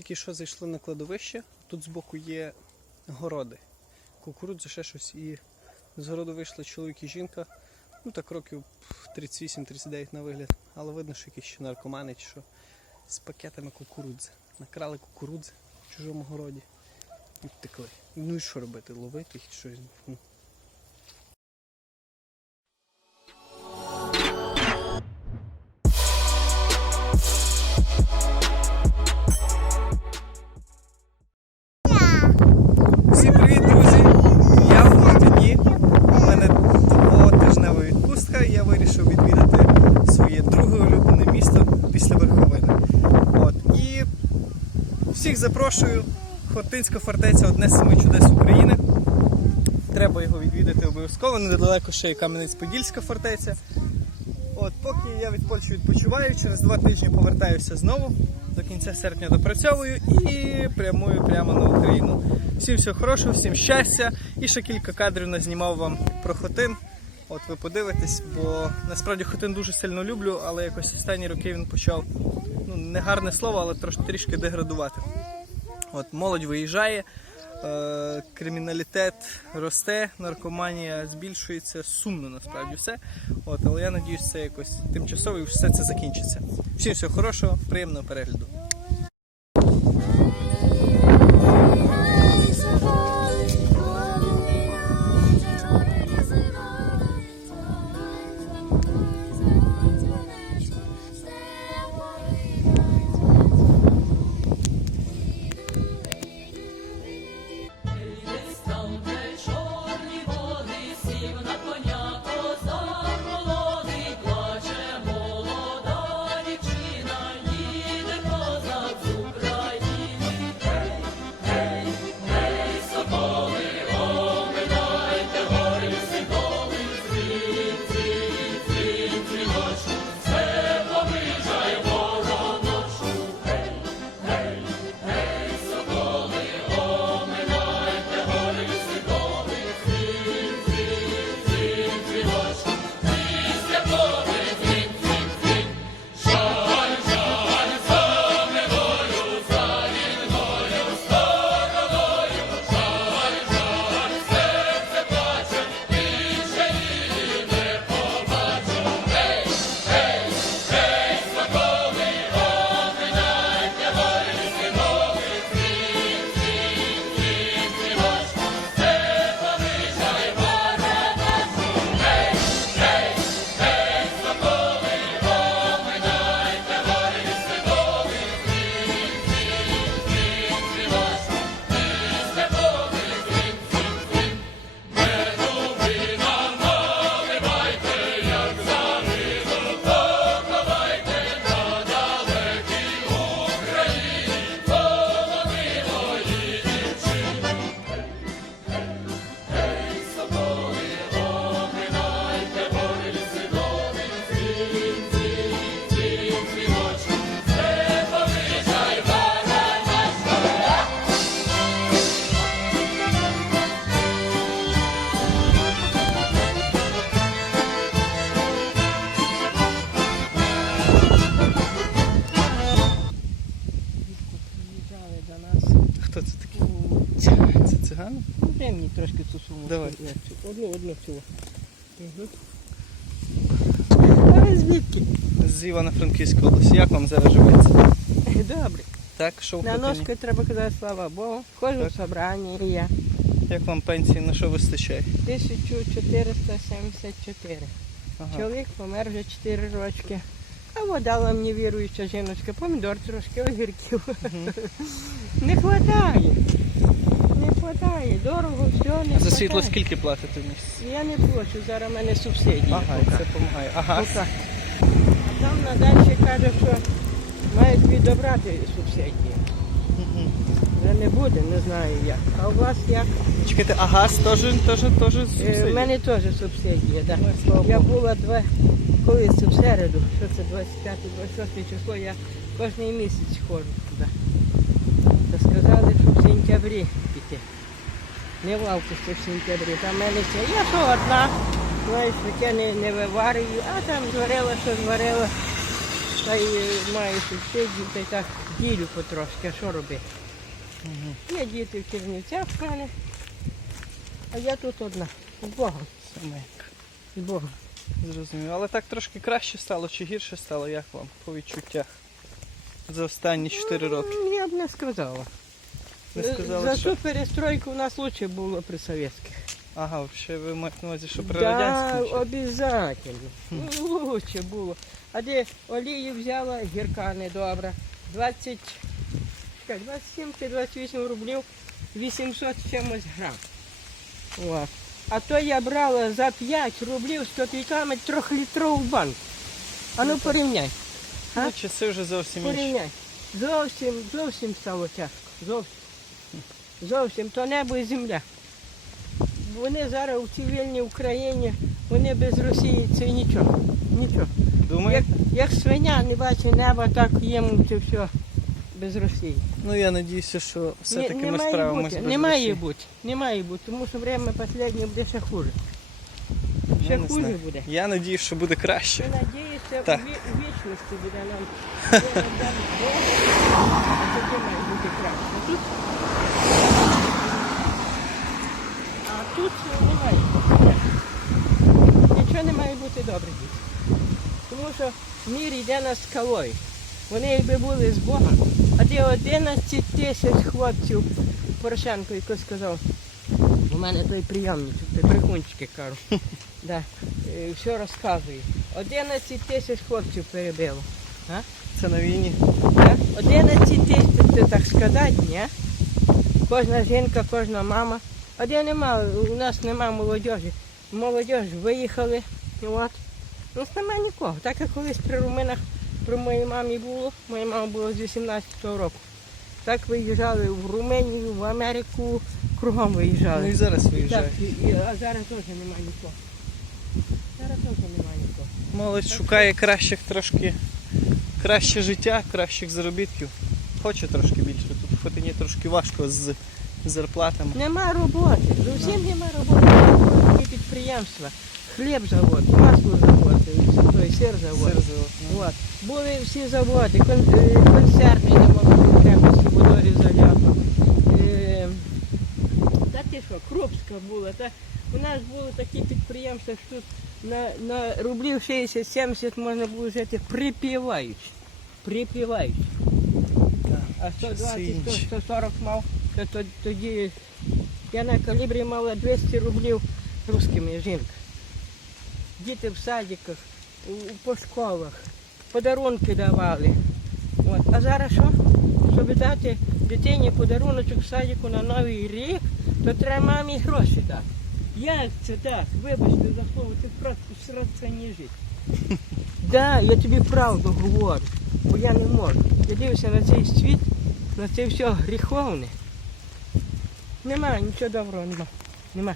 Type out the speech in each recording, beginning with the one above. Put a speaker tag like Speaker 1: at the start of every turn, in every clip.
Speaker 1: тільки що зайшли на кладовище, тут збоку є городи. Кукурудза, ще щось. І з городу вийшли чоловік і жінка. Ну так років 38-39 на вигляд. Але видно, що якісь ще наркомани чи що. З пакетами кукурудзи. Накрали кукурудзи в чужому городі і втекли. Ну і що робити? Ловити їх щось? Запрошую. Хотинська фортеця одне з семи чудес України. Треба його відвідати обов'язково. Недалеко ще є Кам'янець-Подільська фортеця. От, поки я від Польщі відпочиваю, через два тижні повертаюся знову. До кінця серпня допрацьовую і прямую прямо на Україну. Всім всього хорошого, всім щастя. І ще кілька кадрів назнімав вам про Хотин. От ви подивитесь, бо насправді Хотин дуже сильно люблю, але якось останні роки він почав, ну не гарне слово, але трош, трішки деградувати. От молодь виїжджає, е, криміналітет росте, наркоманія збільшується, сумно насправді все. От, але я надіюсь, це якось тимчасово і все це закінчиться. Всім всього хорошого, приємного перегляду.
Speaker 2: Одну, одну цю. Угу. А ви звідки?
Speaker 1: З Івано-Франківської області. Як вам зараз живеться?
Speaker 2: Добре.
Speaker 1: Так, що в
Speaker 2: На
Speaker 1: Хотині?
Speaker 2: ножку треба казати, слава Богу. Ходжу
Speaker 1: Так.
Speaker 2: собрання і я.
Speaker 1: Як вам пенсії, на що вистачає?
Speaker 2: 1474.
Speaker 1: Ага.
Speaker 2: Чоловік помер вже 4 рочки. А вода мені віруюча жіночка, помідор трошки, огірків. Не вистачає. Не вистачає. Дорого, все не
Speaker 1: А за
Speaker 2: хватає.
Speaker 1: Світло скільки платите в місяць?
Speaker 2: Я не плачу, зараз в мене субсидії.
Speaker 1: Ага, це допомагає. А газ?
Speaker 2: Поки. А там надалі каже, що мають відобрати субсидії. Вже не буде, не знаю як. А у вас як?
Speaker 1: Чекайте, а газ теж, теж, теж
Speaker 2: Е, У мене теж субсидія. Да.
Speaker 1: Ну,
Speaker 2: Я була два, колись в середу, що це 25-26 число, я кожен місяць ходжу туди. Та сказали, що в сентябрі піти. Не в августі, в сентябрі. Там мене ще, я що одна, знаєш, таке не, не виварюю, а там зварила, що зварила, та й маю субсидію, та й так неділю потрошки, а що робити? Є діти в Чернівцях в мене, а я тут одна. З Богом,
Speaker 1: Саменька.
Speaker 2: з Богом.
Speaker 1: Зрозумів. Але так трошки краще стало чи гірше стало, як вам по відчуттях за останні 4 роки?
Speaker 2: М, Я б не сказала.
Speaker 1: Ви сказали,
Speaker 2: За
Speaker 1: що.
Speaker 2: цю перестройку у нас лучше було при совєтських.
Speaker 1: Ага, ще ви маєте на увазі, що при
Speaker 2: Да,
Speaker 1: радянському?
Speaker 2: Ну, лучше було. А де олію взяла, гірка недобра. 20, чекай, 27 чи 28 рублів, 800 з чимось грам. От. А то я брала за 5 рублів з копійками трьохлітрову банку. А ну порівняй. А?
Speaker 1: Ну, часи вже зовсім інші.
Speaker 2: Порівняй. Зовсім, зовсім стало тяжко. Зовсім. Зовсім то небо і земля. Вони зараз у цивільній Україні, вони без Росії це нічого. Нічого. Як,
Speaker 1: Думаєте?
Speaker 2: як свиня не бачить неба, так їм це все без Росії.
Speaker 1: Ну я надіюся, що все-таки
Speaker 2: не
Speaker 1: ми без
Speaker 2: не має бути, не має бути, тому що время останнє буде ще хуже.
Speaker 1: Ну,
Speaker 2: Ще
Speaker 1: не
Speaker 2: хуже буде.
Speaker 1: Я надіюсь, що буде краще.
Speaker 2: Я
Speaker 1: Так.
Speaker 2: у вічності буде нам. А бути краще. Тут, а тут немає. Нічого не має бути добре. діти. Тому що мір йде на скалою. Вони якби були з Богом, а де 11 тисяч хлопців Порошенко, який сказав, у мене той прийомничок, той брехунчики кажу. Да. Все розказує. 11 тисяч хлопців перебило.
Speaker 1: Це на війні.
Speaker 2: Так? 11 тисяч, це так сказати, ні? Кожна жінка, кожна мама. А де нема, у нас нема молодіжі. Молодіж виїхали. От. У нас нема нікого. Так як колись при руминах при моїй мамі було, моя мама була з 18-го року. Так виїжджали в Румунію, в Америку, кругом виїжджали.
Speaker 1: Ну і зараз
Speaker 2: Так,
Speaker 1: виїжджають.
Speaker 2: а зараз теж немає нікого. Зараз теж немає нікого.
Speaker 1: Молодь шукає кращих трошки, краще життя, кращих заробітків. Хоче трошки більше. Тут в Хотині трошки важко з зарплатами.
Speaker 2: Нема роботи, зовсім нема роботи. Підприємства. Хліб завод, масло завод, той сир завод.
Speaker 1: Сир завод, ну.
Speaker 2: От. Були всі заводи, кон- е, концерни не могли крепості водорі заляпав. Е, Та ти що, Крупська була. Та, у нас були такі підприємства, що тут на, на рублів 60-70 можна було жити припіваючи. Припіваючи. А 120-140 мав, то то- тоді я на калібрі мала 200 рублів русскими жінка. Діти в садиках, по школах, подарунки давали. От. А зараз що? Щоб дати дитині подаруночок в садику на новий рік, то треба мамі гроші дати. Як це так? Вибачте за слово, це просто сраться жити. Да, я тобі правду говорю, бо я не можу. Я дивлюся на цей світ, на це все гріховне. Нема, нічого доброго нема. Нема.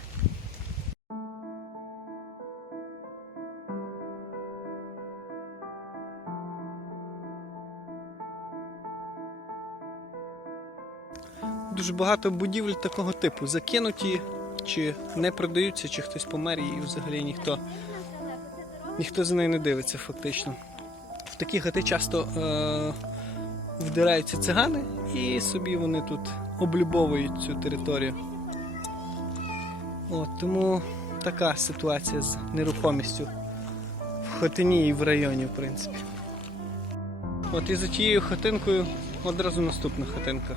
Speaker 1: Дуже багато будівель такого типу закинуті, чи не продаються, чи хтось помер, і взагалі ніхто, ніхто за нею не дивиться фактично. В такі хати часто е, вдираються цигани і собі вони тут облюбовують цю територію. От, тому така ситуація з нерухомістю в Хотині і в районі, в принципі. От і за тією хатинкою одразу наступна хатинка.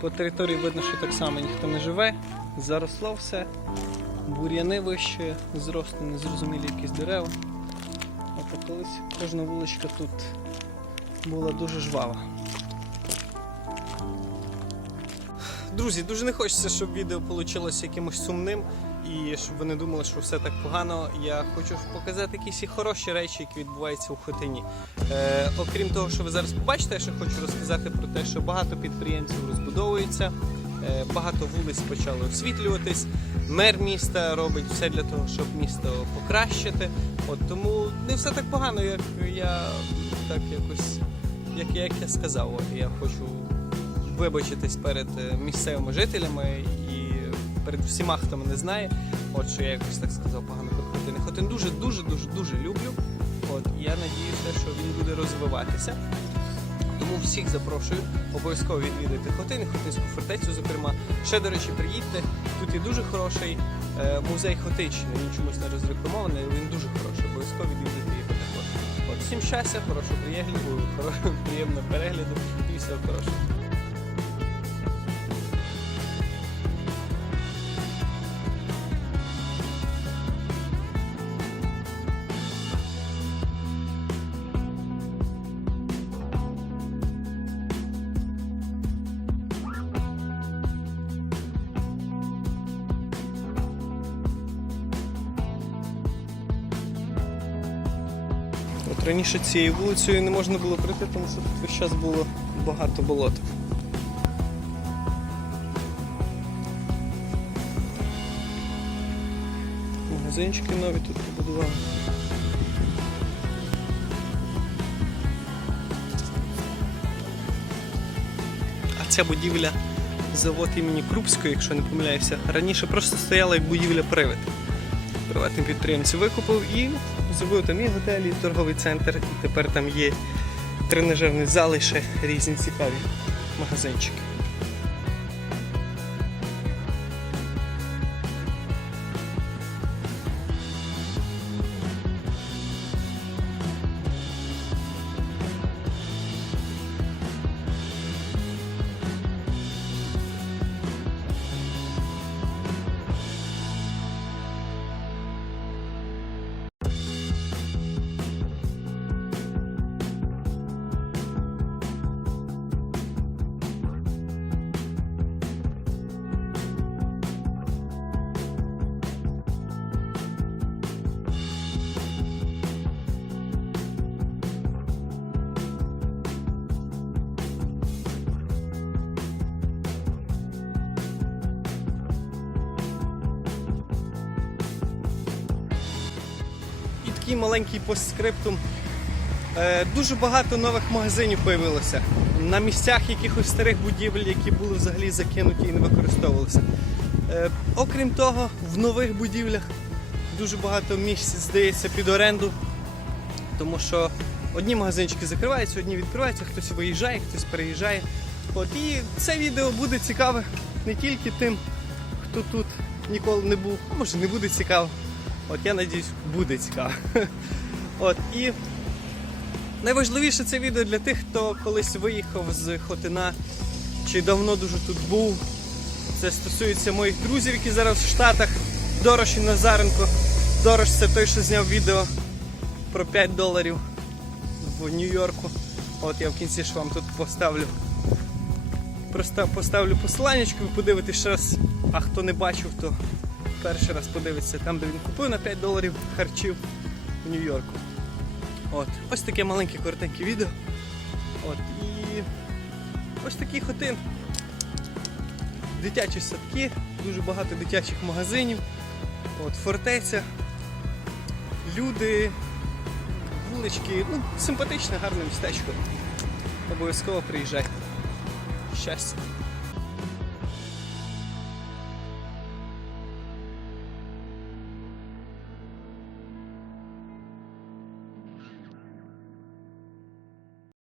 Speaker 1: По території видно, що так само ніхто не живе, заросло все, бур'яни вище, зросли незрозумілі якісь дерева. А колись кожна вуличка тут була дуже жвава. Друзі, дуже не хочеться, щоб відео вийшло якимось сумним і щоб ви не думали, що все так погано. Я хочу показати якісь хороші речі, які відбуваються у Хотині. Е, окрім того, що ви зараз побачите, я ще хочу розказати про те, що багато підприємців розбудовуються, е, багато вулиць почали освітлюватись. Мер міста робить все для того, щоб місто покращити. От тому не все так погано, як я так якось, як, як я сказав. Я хочу вибачитись перед е, місцевими жителями і перед всіма, хто мене знає. От що я якось так сказав погано про. Хотин дуже, дуже, дуже, дуже люблю. От я надіюся, що він буде розвиватися. Тому всіх запрошую обов'язково відвідати Хотин, Хотинську фортецю, зокрема. Ще, до речі, приїдьте. Тут є дуже хороший е, музей Хотичний, Він чомусь не розрекламований, але він дуже хороший. Обов'язково відвідати його також. От, всім щастя, хорошого, приємного перегляду і всього хорошого. Раніше цією вулицею не можна було пройти, тому що тут весь час було багато болот. Магазинчики нові тут побудували. А ця будівля завод імені Крупської, якщо не помиляюся, раніше просто стояла як будівля привид приватний підприємець викупив і зробив там і готель, і торговий центр. І тепер там є тренажерний зал і ще різні цікаві магазинчики. Такий маленький постскриптум. Е, Дуже багато нових магазинів появилося на місцях якихось старих будівель, які були взагалі закинуті і не використовувалися. Е, Окрім того, в нових будівлях дуже багато місць здається під оренду, тому що одні магазинчики закриваються, одні відкриваються, хтось виїжджає, хтось переїжджає. От і це відео буде цікаве не тільки тим, хто тут ніколи не був, а може не буде цікаво. От я надіюсь, буде цікаво. От і найважливіше це відео для тих, хто колись виїхав з Хотина чи давно дуже тут був. Це стосується моїх друзів, які зараз в Штатах. Дорош і Назаренко. Дорош це той, що зняв відео про 5 доларів в Нью-Йорку. От я в кінці ж вам тут поставлю. Просто поставлю посиланнячку, ви подивитесь ще раз. А хто не бачив, то перший раз подивиться там, де він купив на 5 доларів харчів в Нью-Йорку. От. Ось таке маленьке коротеньке відео. От. І ось такий хотин. Дитячі садки, дуже багато дитячих магазинів. От, фортеця. Люди, вулички, ну, симпатичне, гарне містечко. Обов'язково приїжджайте. Щастя!